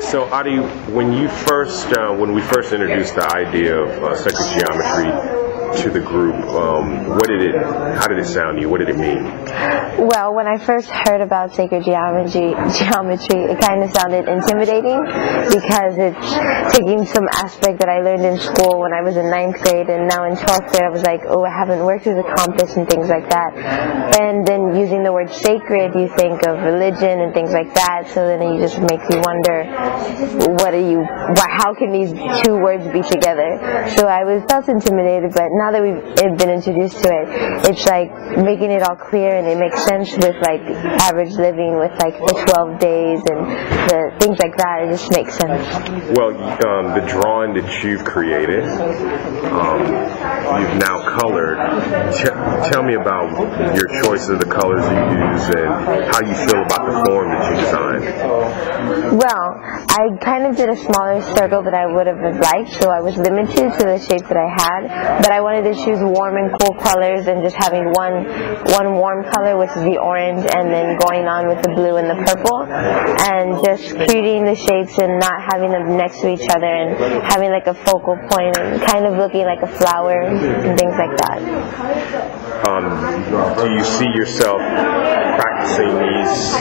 So, Adi, when we first introduced the idea of sacred geometry to the group, how did it sound to you? What did it mean? Well, when I first heard about sacred geometry, it kind of sounded intimidating because it's taking some aspect that I learned in school when I was in 9th grade, and now in 12th grade I was like, oh, I haven't worked with a compass and things like that. And then using the word sacred, you think of religion and things like that, so then it just makes you wonder, how can these two words be together? So I felt intimidated, but now that we've been introduced to it, it's like making it all clear, and it makes sense with like average living, with like the 12 days and the things like that. It just makes sense. Well, the drawing that you've created, you've now colored. Tell me about your choice of the colors you use and how you feel about the form that you designed. Well, I kind of did a smaller circle than I would have liked, so I was limited to the shape that I had, but I wanted to choose warm and cool colors and just having one warm color, which is the orange, and then going on with the blue and the purple, and just creating the shapes and not having them next to each other, and having like a focal point and kind of looking like a flower and things like that. Do you see yourself practicing these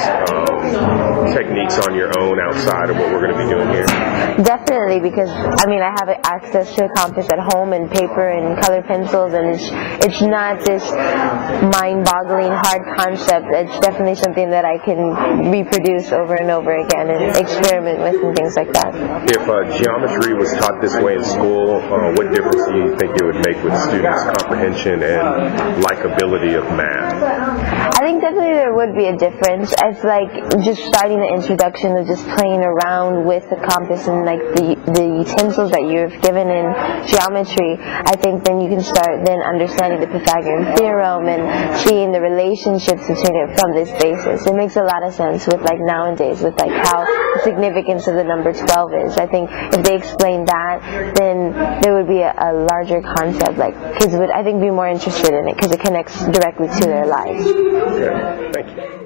techniques on your own outside of what we're going to be doing here? Definitely, because I mean I have access to a compass at home and paper and color pencils, and it's not this mind-boggling hard concept. It's definitely something that I can reproduce over and over again and experiment with and things like that. If geometry was taught this way in school, what difference do you think it would make with students' comprehension and likability of math? I think definitely there would be a difference. It's like just starting the introduction of just playing around with the compass and like the utensils that you've given in geometry. I think then you can start then understanding the Pythagorean theorem and seeing the relationships between it from this basis. It makes a lot of sense with like nowadays with like how the significance of the number 12 is. I think if they explain that, then there would be a larger concept. Like kids would, I think, be more interested in it because it connects directly to their lives. Okay, thank you.